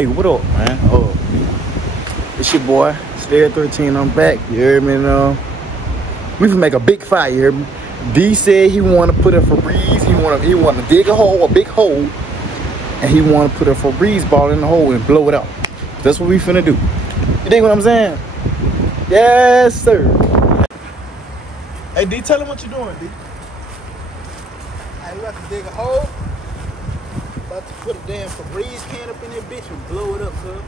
Hey, what up, man? Oh, it's your boy, CEDARIUS13. I'm back. You heard me now? We can make a big fire. You heard me? D said he want to put a Febreze. He want to dig a big hole, and he want to put a Febreze ball in the hole and blow it out. That's what we finna do. You dig what I'm saying? Yes, sir. Hey, D, tell him what you doing, D. Hey, we about to dig a hole. About to put a damn Febreze can up in that bitch and blow it up, son.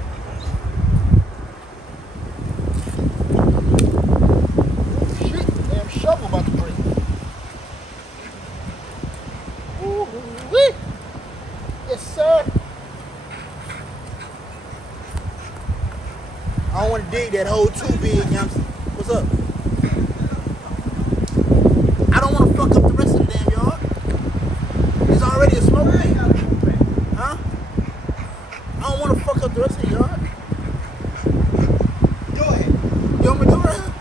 Shit, damn shovel about to break. Ooh-wee. Yes, sir. I don't want to dig that hole too big, Yamps. What's up? I don't want to fuck up the rest of the damn yard. There's already a smoke thing. Huh? I don't want to fuck up the rest of the yard. Go ahead. You want me to do it right here?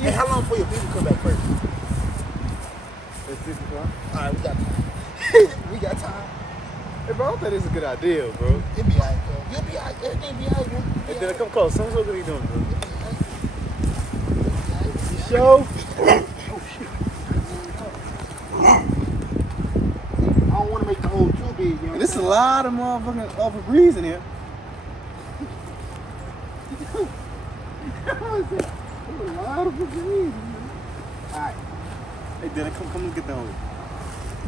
Hey, how long before your people come back first? It's 6 o'clock. Alright, we got time. We got time. Hey, bro, I thought this was a good idea, bro. It'll be alright, bro. You'll be alright. Everything be alright, bro. Hey, then come close. Tell us what you doing, bro. Show. Show. I don't want to make the hole too big, you know. This is a lot of motherfucking Febreze in here. A lot of Febreze. Alright. Hey, Dylan, come and get the hole.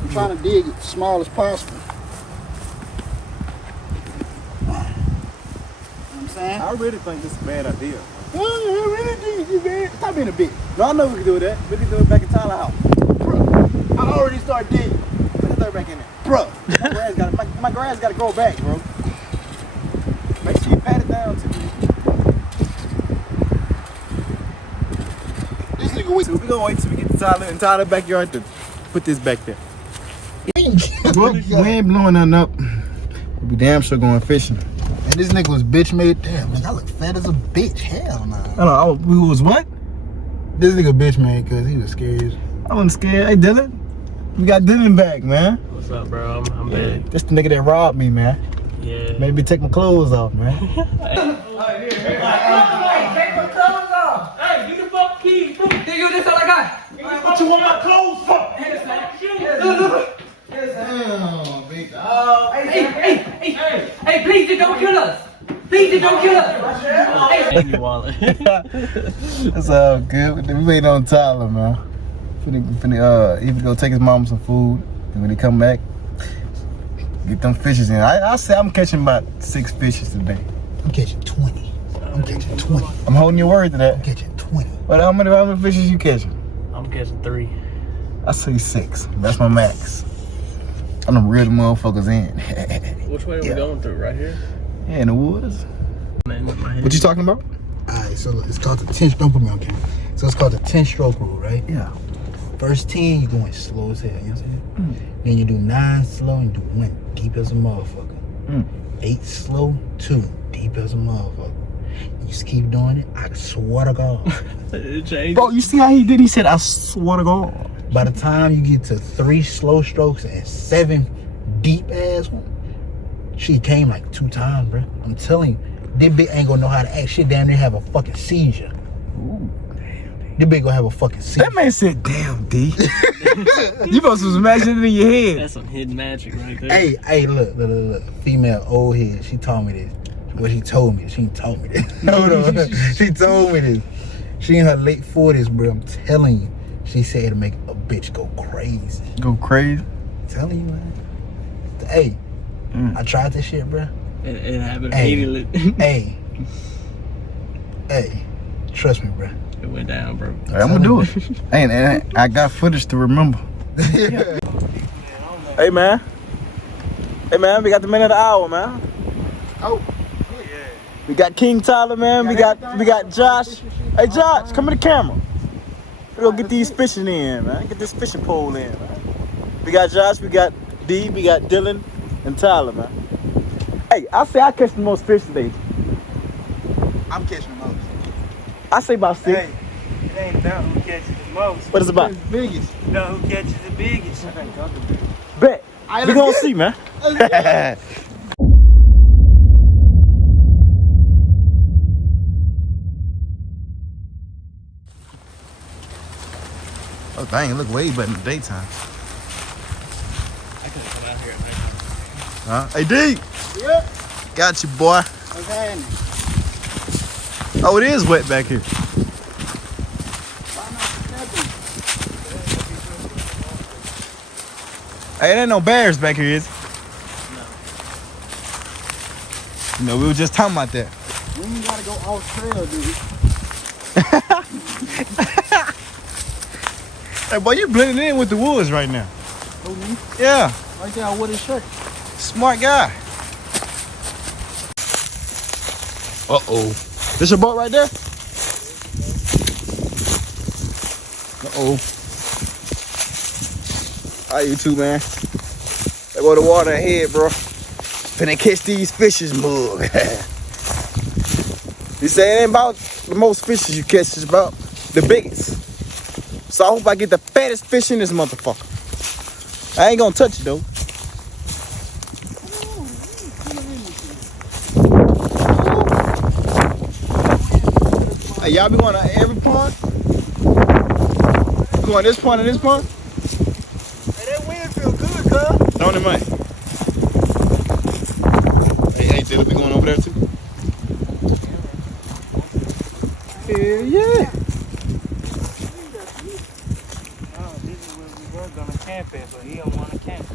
I'm trying to dig it small as possible. You know what I'm saying? I really think this is a bad idea. I really think you, man. Stop being a bitch. No, I know we can do that. We can do it back in Tyler house. Bro, I already started digging. Put the third back in there. Bro. My grass gotta grow back, bro. Make sure you pat it down too. This nigga wait. So we gonna wait till we get to Tyler and Tyler backyard to put this back there. We ain't blowing nothing up. We be damn sure going fishing. And this nigga was bitch made. Damn, man, I look fat as a bitch. Hell nah. I don't know. We was what? This nigga bitch made because he was scared. I wasn't scared. Hey, Dylan. We got Dylan back, man. What's up, bro? I'm back. This the nigga that robbed me, man. Yeah. Made me take my clothes off, man. Hey, take my clothes off. Hey, you the fuck keys. Nigga, this all I got. What you want my clothes for? Damn, big Hey, please don't kill us. Please don't kill us. Hey, you wallet. That's all good. We waiting on Tyler, man. He go take his mom some food, and when he come back, get them fishes in. I say I'm catching about 6 fishes today. I'm catching 20. I'm catching 20. I'm holding your word to that. I'm catching 20. But how many fishes you catching? I'm catching 3. I say 6. That's my max. I'm them real motherfuckers in. Which way are we going through? Right here? Yeah, in the woods. What you talking about? Alright, so look, it's called the 10. Don't put me on camera. So it's called the 10-stroke rule, right? Yeah. First 10, you're going slow as hell. You know what I'm saying? Then you do 9 slow and do 1 deep as a motherfucker. 8 slow, 2 deep as a motherfucker. You just keep doing it. I swear to God. Bro, you see how he did? He said, I swear to God. By the time you get to 3 slow strokes and 7 deep ass one, she came like 2 times, bro. I'm telling you, this bitch ain't gonna know how to act. Shit damn near have a fucking seizure. Ooh, damn. This bitch gonna have a fucking seizure. That man said, damn, D. You supposed to imagine it in your head. That's some hidden magic right there. Hey, look. Female old head, she told me this. Well, she told me this. She ain't told me this. Hold on. She told me this. She in her late 40s, bro. I'm telling you. She said it'll make a bitch go crazy. Go crazy? I'm telling you, man. Hey, I tried this shit, bro. It happened Hey. immediately. Hey, trust me, bro. It went down, bro. All right, I'm gonna do it. And I got footage to remember. Hey, man. Hey, man, we got the minute of the hour, man. Oh, We got King Tyler, man. We got Josh. Hey, Josh, come to the camera. We gonna get these fishing in, man. Get this fishing pole in, man. We got Josh, we got D, we got Dylan, and Tyler, man. Hey, I say I catch the most fish today. I'm catching the most. I say about 6. Hey, it ain't about who catches the most. What is it about? It's the biggest. You know who catches the biggest. Bet. We gonna see, man. Dang, look way better in the daytime. I could come out here at night. Huh? Hey, D. Yeah. Got you, boy. What's happening? Oh, it is wet back here. Hey, it ain't no bears back here, is it? No. You know, we were just talking about that. We ain't gotta go off trail, dude. Hey, boy, you blending in with the woods right now. Who, me? Yeah, Right there with his shirt. smart guy. Uh-oh. This your boat right there? Uh-oh. How you two, man? There go the water ahead, bro. Finna catch these fishes, mug. You say it ain't about the most fishes you catch, it's about the biggest. So I hope I get the fattest fish in this motherfucker. I ain't gonna touch it though. Hey, y'all be going to every pond? You going this pond and this pond? Hey, that wind feel good, cuz. Don't it, man? Hey, Diddle be going over there too? Hell yeah. Oh, this is where we were gonna camp at, but he don't wanna camp.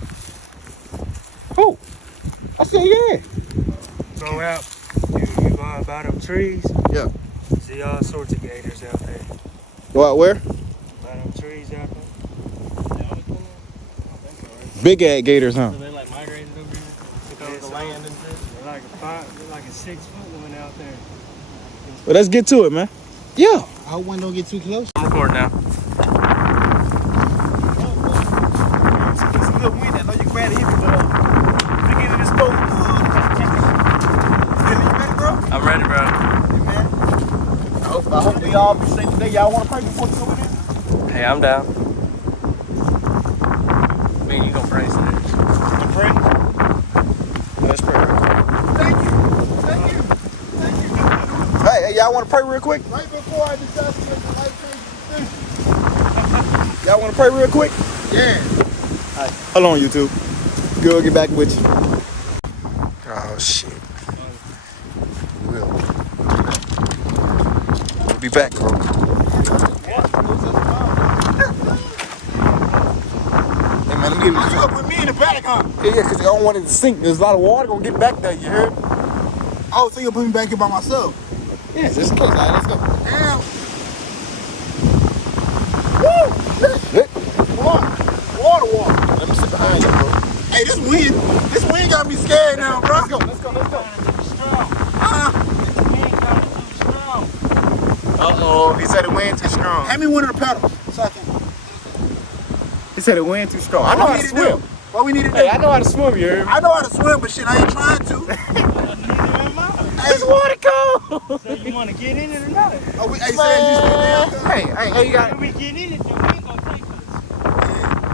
Oh, I said yeah. Go out, you go out by them trees, Yeah. see all sorts of gators out there. Go out where? By them trees out there. Big ass gators, huh? So they like migrated over here, took over the land and shit. They're like a 6-foot one out there. Well, let's get to it, man. Yeah. I hope one don't get too close. I'm recording now. It's a good wind. I know you can grab it, but you get in this boat. You ready, bro? I'm ready, bro. Hey, man. I hope we all be safe today. Y'all want to pray before we go in there? Hey, I'm down. Me and you gonna pray today. To pray? Let's pray. Thank you. Thank you. Thank you. Hey, y'all want to pray real quick? Right before I decided to make a life-changing decision. Y'all want to pray real quick? Yeah. All right. Hold on, YouTube. Good, get back with you. Oh, shit. We'll be back, bro. Hey, man, let me get You gonna put me in the back, huh? Yeah, because I don't want it to sink. There's a lot of water going to get back there, you heard? Oh, so you'll put me back here by myself? Yeah, just close. All right, let's go. Damn. Shit. Water. Let me sit behind you, bro. Hey, this wind got me scared now, bro. Let's go. Uh-oh, he said the wind too strong. Hand me one of the pedals so I can. He said the wind too strong. I know how to swim. What we need to do? Hey, I know how to swim, you heard me? I know how to swim, but shit, I ain't trying to. It's water cold. So you wanna get in it or not? Oh, hey, saying you stay down, cuz? Hey, you got If we get in it, then we ain't gonna take us.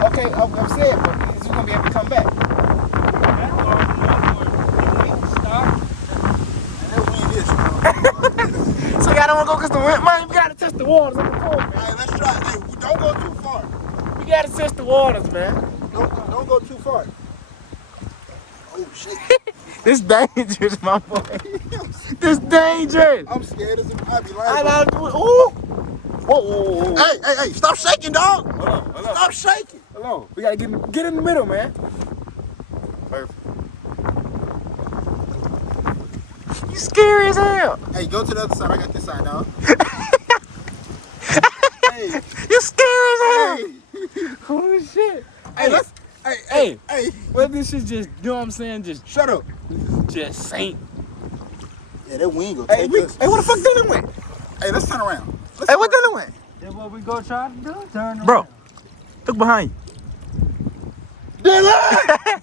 Okay, I'm saying, but you're going to be able to come back. That's far enough where we can stop. That wind is strong. So y'all don't want to go because the wind, man, you got to test the waters on the phone, man. Hey, let's try. Hey, don't go too far. We got to test the waters, man. Don't go too far. Oh shit! This dangerous, my boy. This dangerous. I'm scared as a puppy. I Like, know. Ooh. Whoa. hey! Stop shaking, dog! Hold on. Stop shaking! Hold on. We got to get in the middle, man. Perfect. You scary as hell. Hey, go to the other side. I got this side, dog. Hey, You scary as hell. hey, Oh, shit. hey! Let's. Hey! What if this shit just, you know what I'm saying, just Shut up! sink? Yeah, that wind go Hey, take us. where the fuck Dylan went? Hey, let's turn around. Hey, what Dylan went? That's what we go try to do. Turn around. Bro, look behind you. Dylan!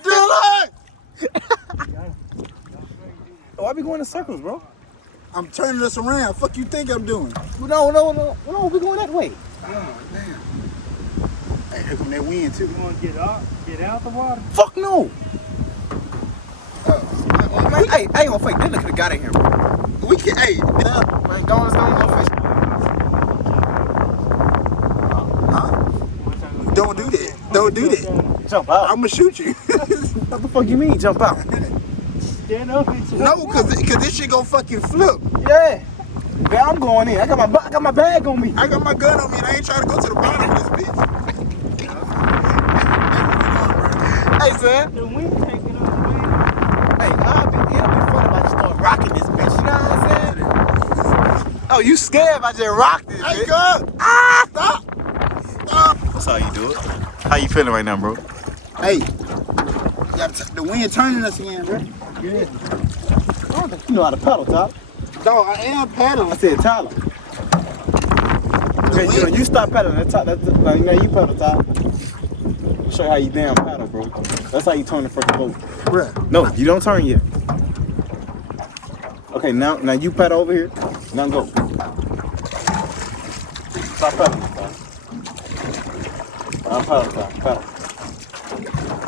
Dylan! Why be going in circles, bro? I'm turning us around. Fuck you think I'm doing? No, we going that way. Oh damn! Hey, here come that wind too. You wanna get out the water? Fuck no. Man, hey, I ain't gonna fake. Dylan could have got in here, bro. We can. Hey, Man, let's go fish. Don't do that. Don't do that. Jump out. I'ma shoot you. What the fuck you mean, jump out? Stand up and No, cause this shit gon' fucking flip. Yeah. Man, I'm going in. I got my bag on me. I got my gun on me and I ain't trying to go to the bottom of this bitch. Hey, son. the wind taking up, man. Hey, it'll be fun if I just start rocking this bitch. You know what I'm saying? Oh, you scared if I just rock this Hey, bitch? God. Stop. Stop. That's how you do it. How you feeling right now, bro? Hey, the wind turning us again, bro. Yeah. I don't think you know how to pedal, Tyler. Dog, I am paddling. I said Tyler. Okay, you stop pedaling. You pedal, Tyler. Show you how you damn paddle, bro. That's how you turn the freaking boat. Bruh. No, you don't turn yet. Okay, now you pedal over here. Now go. Stop pedaling, Tyler. I'll pedal.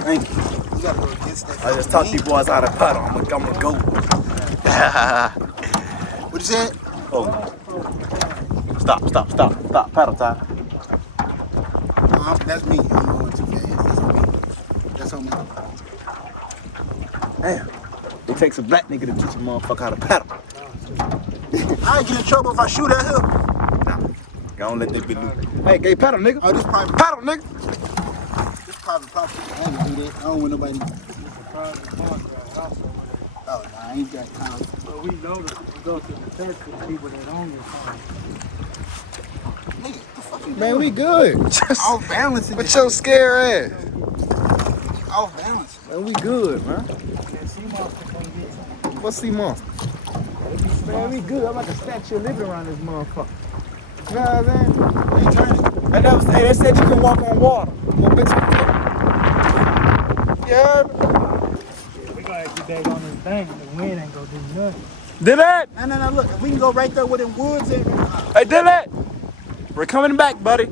Thank you. You gotta go against that. I just taught you boys how to pedal. I'm gonna go. What you said? Oh. Stop. Pedal, Tyler. That's me. I'm going too fast. That's on me. Damn. It takes a black nigga to teach a motherfucker how to pedal. I ain't get in trouble if I shoot at him. Don't let that be loose. Hey, pedal, nigga. Oh, this private. Pedal, nigga. This private property. I ain't gonna do that. I don't want nobody. Oh, no, I ain't got time. But we know that we go to the church to the people that own your farm. Nigga, the fuck you Man, we good. off balance. With your scare ass. Off balance. Man, we good, man. That sea monster can get some. What's sea monster? Man, we good. I'm like a statue of living around this motherfucker. You know what I'm saying? Hey, turn it. They said you can walk on water. Well, bitch. Yeah. We gonna have to back on this thing. The wind ain't gonna do nothing. Did that? No. Look, if we can go right there where them woods at. Hey, did that? We're coming back, buddy.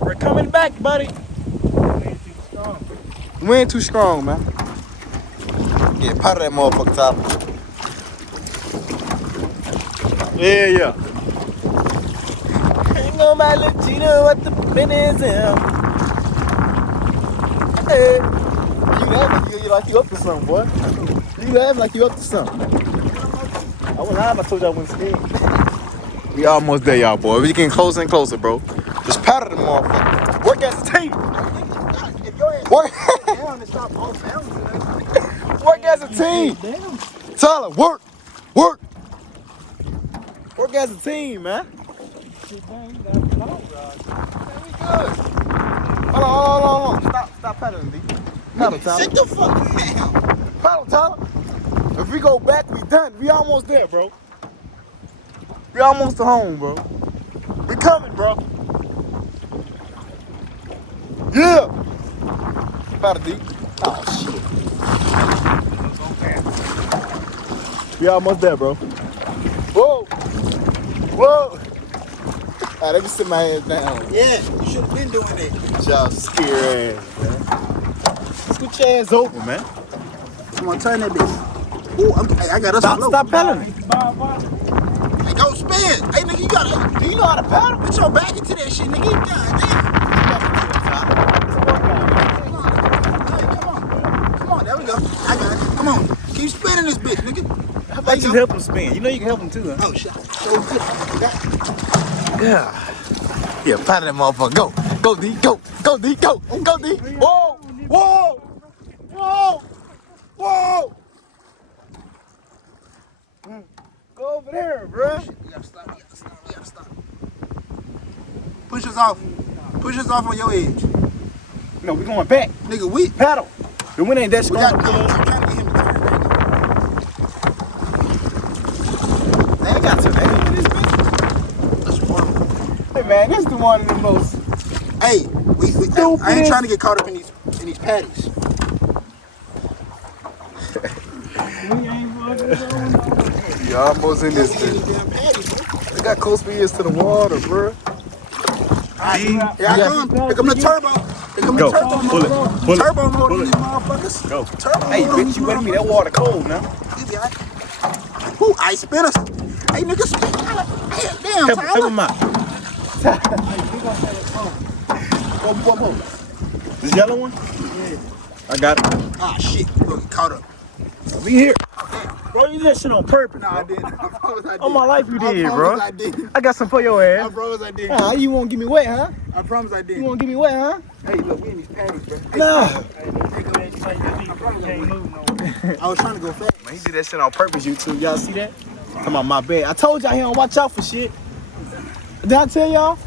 We're coming back, buddy. Wind too strong. We ain't too strong, man. Yeah, powder that motherfucker, Tyler. Yeah. Ain't nobody let you know what the business is. Hey. You laugh like you up to something, boy. You laugh like you up to something. I wouldn't lie if I told you I wasn't scared. We almost there, y'all, boy. We getting closer and closer, bro. Just powder the motherfucker. Work as a team. If your ass Work. down and stop off balance, Work as a team. Damn. Tyler, work. Work as a team, man. Shit, man, you got a long rod. Man, we good. Hold on. Stop pedaling, D. Pedal, Tyler. sit the fuck down. Pedal, Tyler. If we go back, we done. We almost there, bro. We almost to home, bro. We coming, bro. Yeah. Pedal, D. Oh, shit. We almost there, bro. Whoa. Alright, let me sit my ass down. Yeah, you should have been doing that. Good job, scary ass, man. Scoot your ass over, man. Come on, turn that bitch. Ooh, hey, I got us a Stop pedaling. Hey, go spin. Hey, nigga, you gotta. Do you know how to paddle? Put your back into that shit, nigga. God damn. Come on, there we go. I got it. Come on. Keep spinning this bitch, nigga. How about you help him spin? You know you can help him too, huh? Oh, shit. So good. Yeah. Yeah, paddle that motherfucker. Go. Go, D. Go, D. Go, D. Whoa. Go over there, bro. You gotta stop. Push us off on your edge. No, we going back. Nigga, we Paddle. The wind ain't that got. strong. I'm trying to get him to turn right They ain't got to. They ain't this bitch. now. That's one. Hey, man, this is the one of the most. Hey, I ain't trying to get caught up in these patties. We ain't fucking going on. You almost in this These bitch. damn patties, bro. They got close speeds to the water, bro. Here I come. Here come the turbo. Here come the Go. turbo Pull it. mode. Pull it. Turbo mode Pull on it. these motherfuckers. Go. Turbo Hey, mode on bitch, these you wet me. That motherfuckers. water cold now. You be alright. Who ice spinners? Hey, nigga, spin. Damn, Help Tyler. him out. Hey, we gonna say it phone. Whoa. This yellow one? Yeah. I got it. Ah, shit. Look, caught up. Be here. Bro, you did that shit on purpose. No, bro. I didn't. I promise I did. On my life you did, I bro. promise I did. I got some for your I ass. promise I did. Ah, you won't give me wet, huh? I promise I did. You won't give me wet, huh? Hey, look, we in these patties, bro. Hey, Nah. I was trying to go fast. Man, he did that shit on purpose, you two. Y'all see that? Come on, my bad. I told y'all he don't watch out for shit. Did I tell y'all?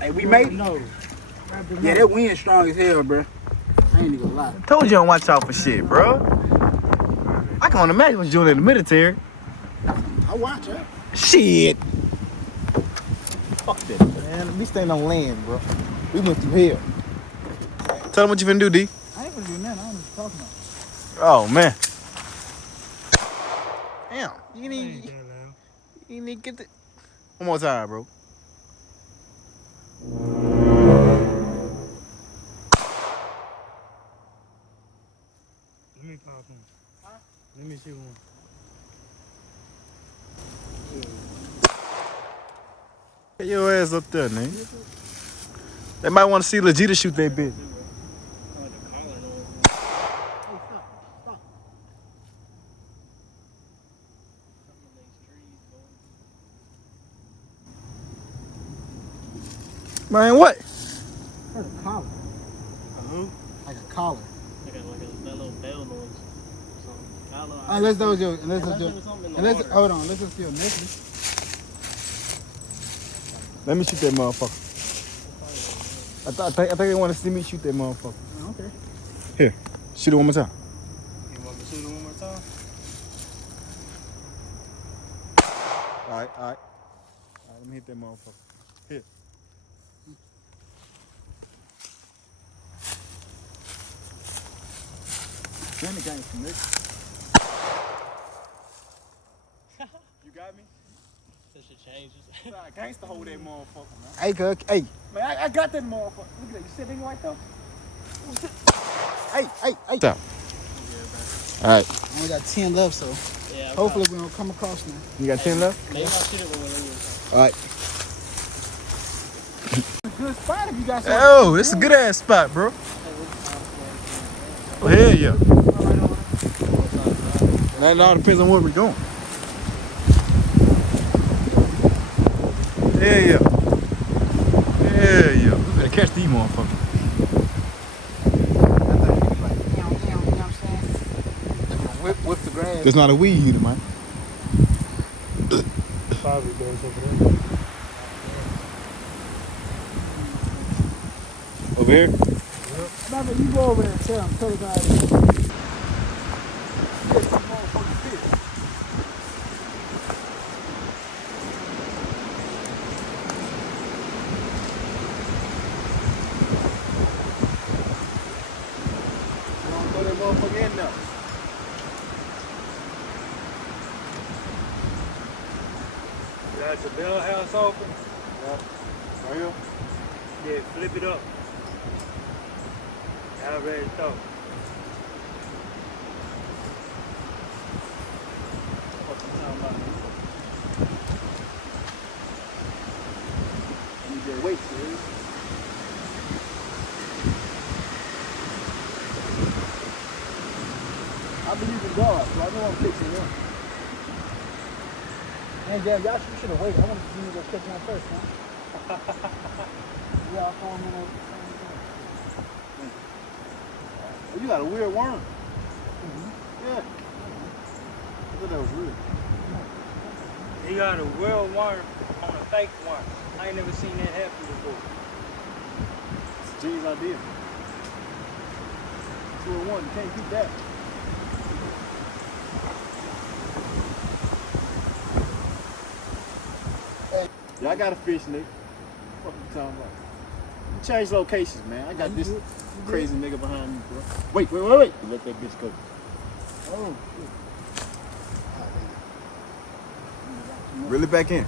Hey, we made it. No. Yeah, that wind strong as hell, bro. I ain't even gonna lie. Told you don't watch out for shit, bro. I can only imagine what you're doing in the military. I watch it. Shit. Fuck that, man. At least ain't no land, bro. We went through hell. Tell them what you finna do, D. I ain't gonna do nothing. I don't know what you're talking about. Oh, man. Damn. You need to get the... One more time, bro. Let me pop one. Huh? Let me see one. Get your ass up there, nigga. They might want to see Legita shoot that bitch. Man, what? That's a collar. Who? Like a collar. Like that little bell noise. Unless that was your, hold on, let's just your necklace. Let me shoot that motherfucker. I think they want to see me shoot that motherfucker. Oh, okay. Here, shoot it one more time. You want me to shoot it one more time? All right. Let me hit that motherfucker. Here. Then the gangster, nigga. You got me? That shit changes. Nah, gangster hold that motherfucker, man. Hey, Cook. Hey. Man, I got that motherfucker. Look at that. You sitting right there? Hey. Stop. All right. I only got 10 left, so Yeah. hopefully we don't come across now. You got 10 left? Maybe I'll shoot it with All right. Good spot if you got some. Oh, this is a good ass spot, bro. Oh, hell yeah. That all depends on where we're going. Hell yeah. We better catch these motherfuckers. Whip the grass. There's not a weed eater, man. Probably goes over there. Over here? Remember, you go over there and tell the guy. Throw that motherfucker in there. Got your bell house open? Yeah. Right here? Yeah, flip it up. Y'all ready to throw. What you talking about? You just wait, serious. I believe in God, so I know I'm fixing him. Man, damn, y'all should have waited. I wanted to go catch one first, man. Yeah, I'll throw him in Oh, you got a weird worm. Yeah. I thought that was real. He got a real worm on a fake worm. I ain't never seen that happen before. It's a G's idea. 2-1, you can't beat that. Yeah, I got a fish, nigga. What you talking about? You change locations, man. I got this crazy nigga behind me, bro. Wait. Let that bitch go. Oh, Reel it back in.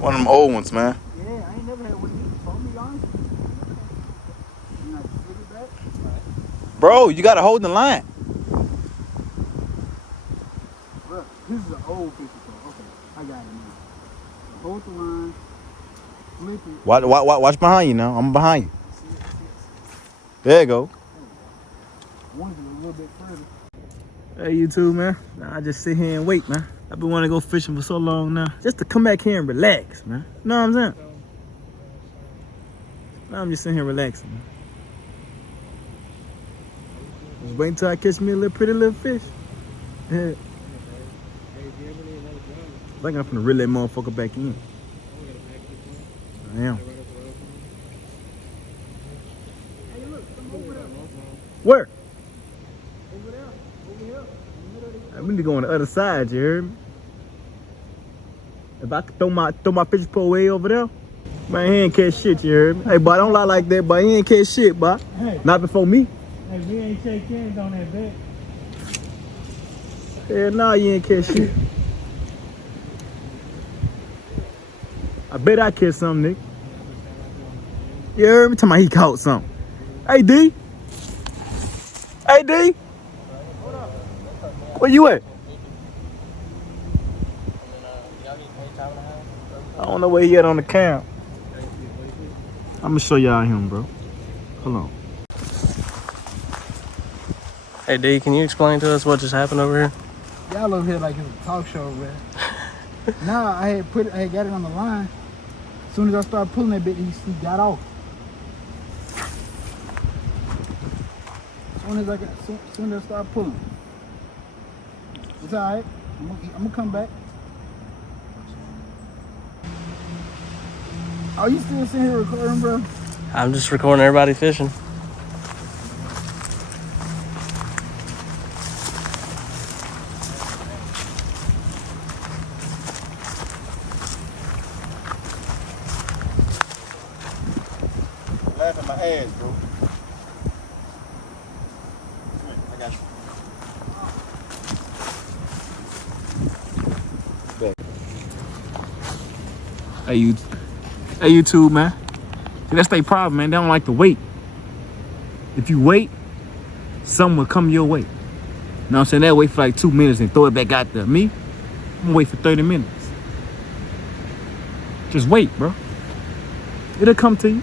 One of them old ones, man. yeah, I ain't never had one of these before, me honest. You know, flip it back. Bro, you gotta hold the line. Look, this is an old picture. Okay, I got it now. Hold the line, flip it. Watch behind you now. I'm behind you. There you go. One is a little bit further. Hey, you too, man. I just sit here and wait, man. I've been wanting to go fishing for so long now. Just to come back here and relax, man. You know what I'm saying? Now I'm just sitting here relaxing, man. Just wait until I catch me a little pretty little fish. Yeah. I think I'm finna reel that motherfucker back in. I am. Where? Over there, over here, in the middle of the I need to go on the other side, you heard me? If I could throw my fish pole way over there, man, he ain't catch shit, you heard me? Hey, boy, don't lie like that, boy. He ain't catch shit, boy. Hey. Not before me. Hey, we ain't shake hands on that bet. Hell nah, you ain't catch shit. I bet I catch something, Nick. You heard me? Tell me he caught something. Hey, D. Hey, D. Where you at? I don't know where he at on the camp. I'm gonna show y'all him, bro. Hold on. Hey, D, can you explain to us what just happened over here? Y'all over here like it's a talk show, man. Nah, I had got it on the line. As soon as I started pulling that bit, he got off. As soon as I started pulling. It's alright. I'm gonna come back. Are you still sitting here recording, bro? I'm just recording everybody fishing. Laughing my ass, bro. I got you. Hey, you too, man. See, that's their problem, man. They don't like to wait. If you wait, something will come your way. You know what I'm saying? They'll wait for like 2 minutes and throw it back out there. Me, I'm gonna wait for 30 minutes. Just wait, bro. It'll come to you.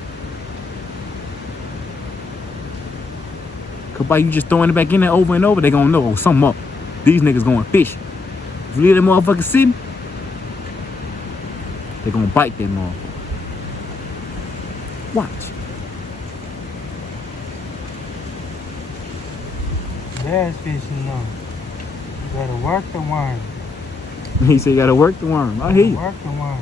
Cause by you just throwing it back in there over and over, they gonna know, oh, something up. These niggas going fishing. If you leave that motherfucker sitting, they gonna bite that motherfucker. Watch. Bass fishing, though. You gotta work the worm. He said you gotta work the worm. I hear you. Work the worm.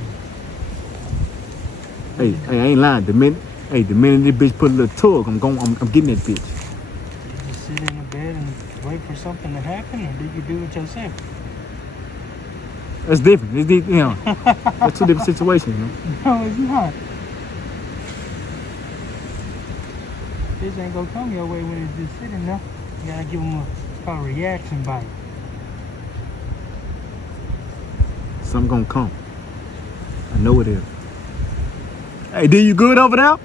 Hey, I ain't lying. The minute this bitch put a little tug, I'm getting that bitch. You just sit in the bed and wait for something to happen, or do you do it yourself? That's different. It's you know, that's two different situations, man. No, it's not. Fish ain't gonna come your way when it's just sitting there. You gotta give them it's called a reaction bite. Something gonna come. I know it is. Hey, D, you good over there?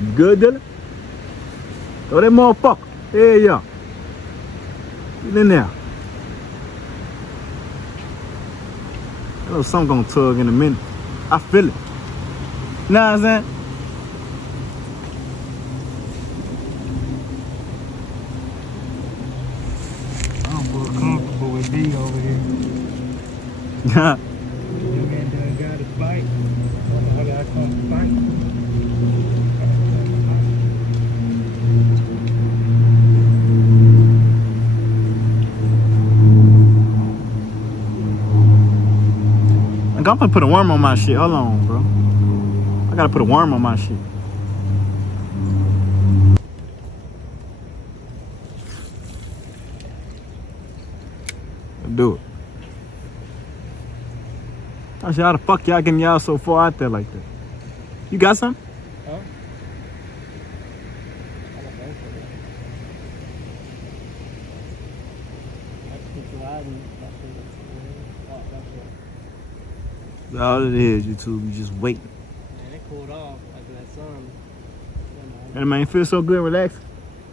You good, Dylan? Throw that motherfucker. There you go. Get in there. I know something gonna tug in a minute. I feel it. You know what I'm saying? I'm more comfortable with D over here. Yeah. You man done got a bite. I gotta come fight. I'm gonna put a worm on my shit. Hold on, bro. I gotta put a worm on my shit. Do it. I said, how the fuck y'all getting y'all so far out there like that? You got some? Huh? All it is, YouTube, you just waiting. Man, they pulled off after that sun. And man, feel so good and relaxed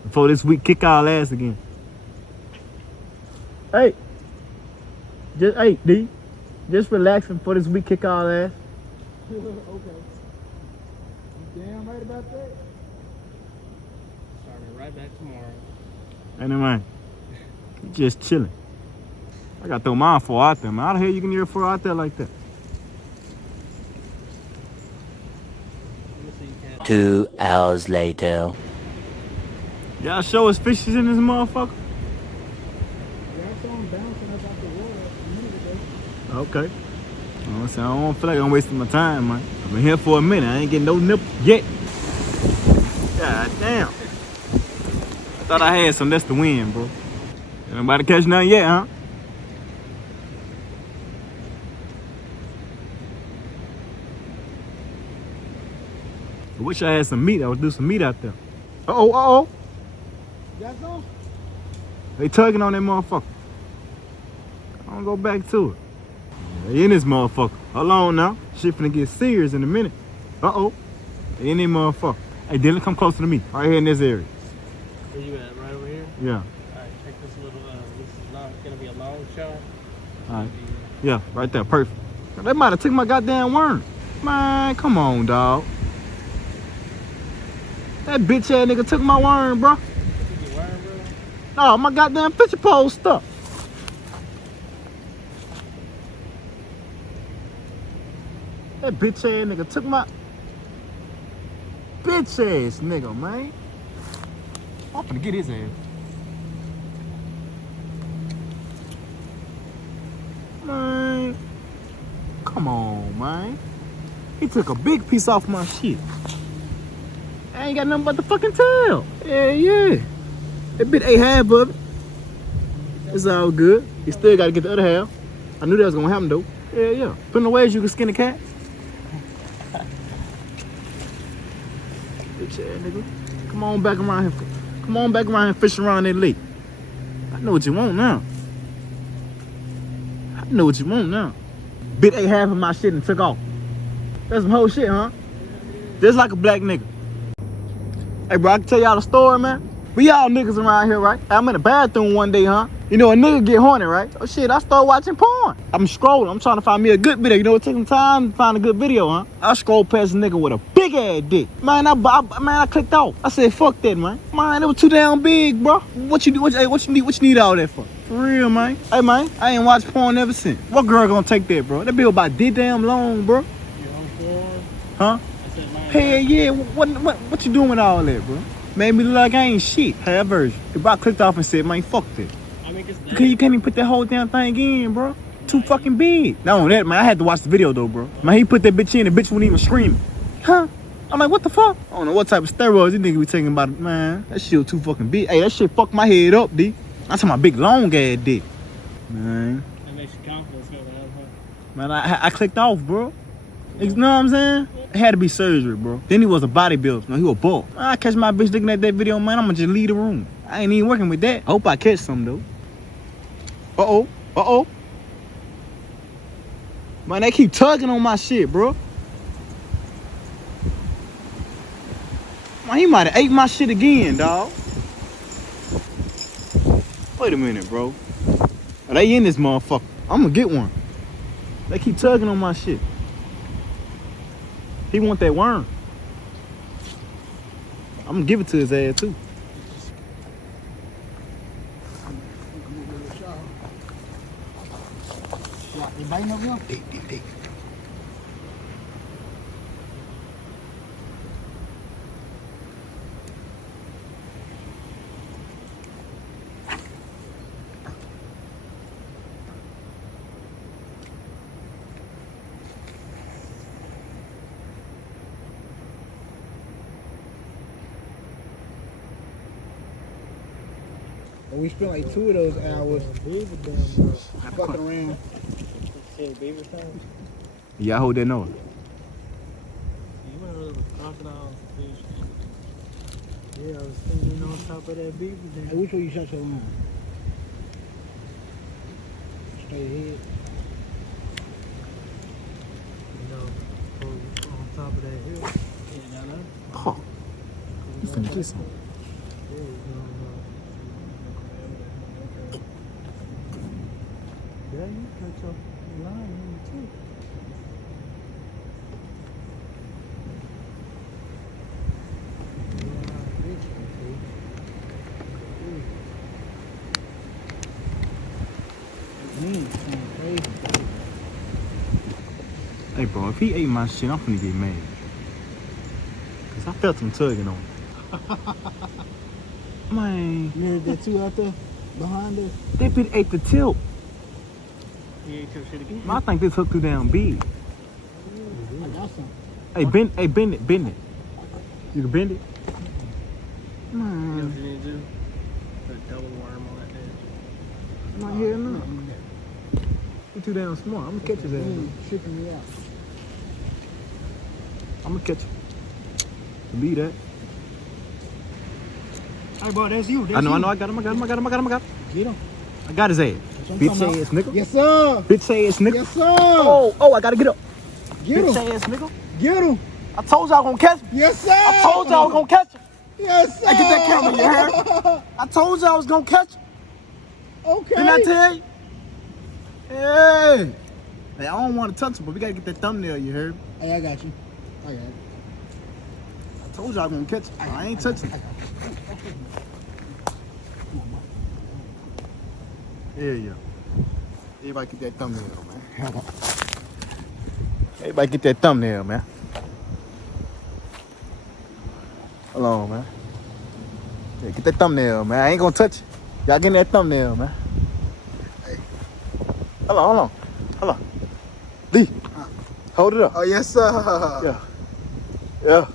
before this week kick our ass again. Hey, D, just relaxing before this week kick our ass. Okay. You damn right about that. Starting right back tomorrow. Ain't no man, just chilling. I gotta throw mine for out there, man. How the hell you can hear for out there like that? 2 hours later. Y'all show us fishes in this motherfucker? Yeah, I saw him bouncing up out the water a minute ago. Okay. You know what I'm saying? I don't feel like I'm wasting my time, man. I've been here for a minute. I ain't getting no nipple yet. God damn. I thought I had some. That's the wind, bro. Ain't nobody catch nothing yet, huh? I wish I had some meat. I would do some meat out there. Uh-oh. You got some? They tugging on that motherfucker. I'm gonna go back to it. They in this motherfucker. Hold on now. Shit finna get serious in a minute. Uh-oh. They in this motherfucker. Hey, Dylan, come closer to me. Right here in this area. Where you at? Right over here? Yeah. Alright, check this little, this is not gonna be a long shot. Alright. Yeah, right there. Perfect. They might have took my goddamn worm. Man, come on, dog. That bitch ass nigga took my worm, bro. You worm, bro? No, my goddamn picture pole stuck. That bitch ass nigga took my bitch ass nigga, man. I'm finna get his ass. Man, come on, man. He took a big piece off my shit. I ain't got nothing but the fucking tail. Yeah. That bit ate half of it. It's all good. You still gotta get the other half. I knew that was gonna happen though. Yeah. Putting the ways you can skin a cat. Bitch ass nigga. Come on back around here. Come on back around here and fish around that lake. I know what you want now. Bit ate half of my shit and took off. That's some whole shit, huh? Just like a black nigga. Hey, bro, I can tell y'all the story, man. We all niggas around here, right? I'm in the bathroom one day, huh? You know, a nigga get horny, right? Oh, shit, I start watching porn. I'm scrolling. I'm trying to find me a good video. You know, it takes some time to find a good video, huh? I scroll past a nigga with a big-ass dick. Man, I clicked off. I said, fuck that, man. Man, it was too damn big, bro. What you need all that for? For real, man. Hey, man, I ain't watched porn ever since. What girl gonna take that, bro? That bill about this damn long, bro. You on porn? Huh? I said, man. Hell yeah. What you doing with all that, bro? Made me look like I ain't shit. Half version. If I clicked off and said, man, fuck that. I mean, Because you can't even put that whole damn thing in, bro. Too fucking big. Not only that, man, I had to watch the video, though, bro. Man, he put that bitch in, the bitch wasn't even screaming. Huh? I'm like, what the fuck? I don't know what type of steroids this nigga be taking about it, man. That shit was too fucking big. Hey, that shit fucked my head up, D. I'm talking about big, long-ass dick. Man. That makes you confident, huh? Man, I clicked off, bro. You know what I'm saying? It had to be surgery, bro. Then he was a bodybuilder. No, he was bull. I catch my bitch looking at that video, man. I'm gonna just leave the room. I ain't even working with that. I hope I catch some, though. Uh-oh. Man, they keep tugging on my shit, bro. Man, he might have ate my shit again, dog. Wait a minute, bro. Oh, they in this motherfucker. I'm gonna get one. They keep tugging on my shit. He want that worm. I'm gonna give it to his ass too. They biting over here? They. And we spent like 2 of those hours fucking around. Beaver time? Yeah, I hold that noise. You went over the crocodile fish. Yeah, I was standing on top of that beaver Hey, there. which way you shot your line? Straight ahead. You know, on top of that hill. finna get some. Yeah, you cut your line in too. Hey, bro, if he ate my shit, I'm finna get mad. Cause I felt him tugging on me. Man, You heard that two out there behind us? that bitch ate the tilt. He ate your shit again. I think this hook too damn big. I got some. Hey, bend it. You can bend it? You know Man, what you need to do? Put a double worm on that bitch. I'm not here now. You too damn smart. I'm gonna catch his ass. Tripping me out. I'm gonna catch him. Believe that. Hey, bro, that's you. I know. I got him. Get him. I got his ass. That's what I'm Bitch talking about. ass nigga. Yes, sir. Bitch ass nigga. Yes, sir. Oh, I gotta get up. Get Bitch him. ass nigga. Get him. I told y'all gonna catch him. Yes, sir. I told y'all I was gonna catch him. Yes, sir. Hey, get that camera, you heard? I told y'all I was gonna catch him. Okay. Didn't I tell you? Hey. Hey, I don't want to touch him, but we gotta get that thumbnail, you heard? Hey, I got you. I got it. I told y'all I was gonna catch him. I ain't touching him. Yeah. Everybody get that thumbnail, man. Everybody get that thumbnail, man. Hold on, man. Yeah, get that thumbnail, man. I ain't gonna touch it. Y'all getting that thumbnail, man. Hey. Hold on. D, hold it up. Oh, yes, sir. Yeah.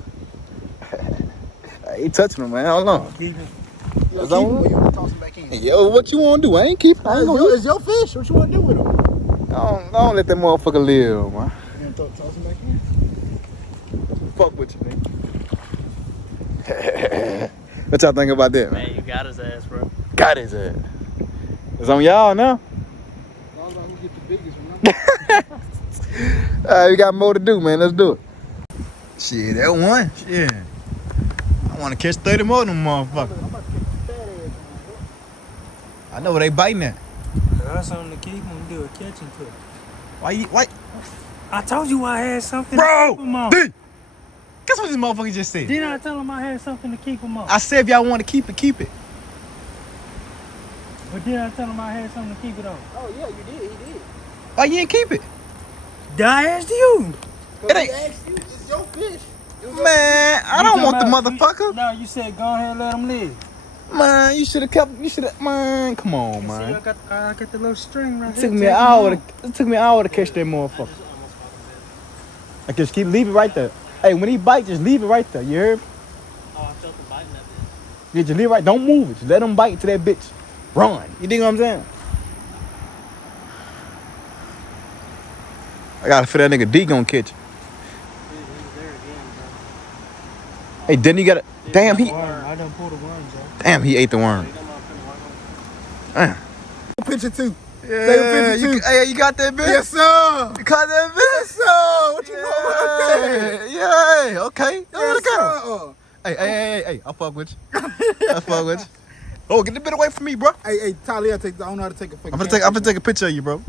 I ain't touching him, man. Hold on. You That's gonna keep all? him or you gonna toss him back in? Yo, what you wanna do? I ain't keep. I ain't gonna It's your fish. What you wanna do with him? don't let that motherfucker live, man. You gonna toss him back in? Fuck with you, nigga. What y'all think about that, man? Man, you got his ass, bro. Got his ass. It's on y'all now. As long as I can get the biggest one. We got more to do, man. Let's do it. Shit, that one. Shit. I want to catch 30 more of them motherfuckers. I'm about to catch some fat ass. I know where they biting at. That's something to keep him do a catching clip. Why? I told you I had something Bro! to keep him on. D! Guess what this motherfucker just said? Didn't I tell him I had something to keep him on? I said if y'all want to keep it, keep it. But did I tell him I had something to keep it on? Oh, yeah, you did. He did. Why you ain't keep it? Did I ask you? It ain't- He asked you. It's your fish. Man, I don't want the motherfucker. No, you said go ahead and let him live. Man, you should have kept. Man, come on, See, man. I got the little string right It here. took me an hour. It took me an hour to catch that motherfucker. I just leave it right there. Hey, when he bite, just leave it right there. You heard? Oh, I felt him biting that bitch. Yeah, just leave it right. Don't move it. Just let him bite to that bitch. Run. You dig what I'm saying? I gotta feel that nigga D gonna catch it. Dude, he was there again, bro. Hey, then you gotta. Damn, he. Worm. I done pulled a worm, bro. Damn, he ate the worm. Damn. Picture two. Yeah, Take a picture too. Hey, you got that bitch? Yes, sir. You caught that bitch? Yes, sir. What you know about that? Yeah, okay. Yes, Go. sir. Hey, I fuck with you. I fuck with you. Oh, get the bit away from me, bro. Hey, Tyler, I don't know how to take a picture. I'm gonna take a picture of you, bro.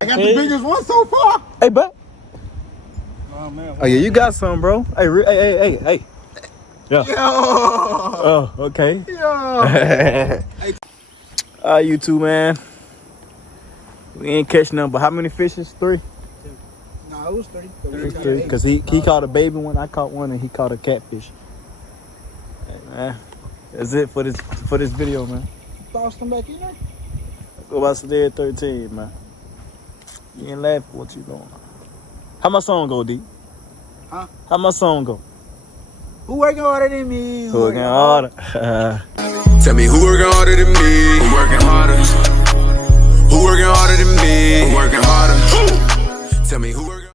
I got the biggest one so far. Hey, bud. Oh, man. Oh yeah, you got some, bro. Hey. Yeah. Yo. Oh, okay. Yo. You two, man. We ain't catching them, but how many fishes? 3? No, it was 30. 3. Because he caught a baby one, I caught one, and he caught a catfish. Hey, man. That's it for this video, man. Toss them back in there. Go about CEDARIUS13, man. You ain't laughing what you doing. How my song go, D? Huh? How my song go? Who working harder than me? Who working harder? Tell me who working harder than me? Who working harder? Who working harder than me? Who working harder? Tell me who working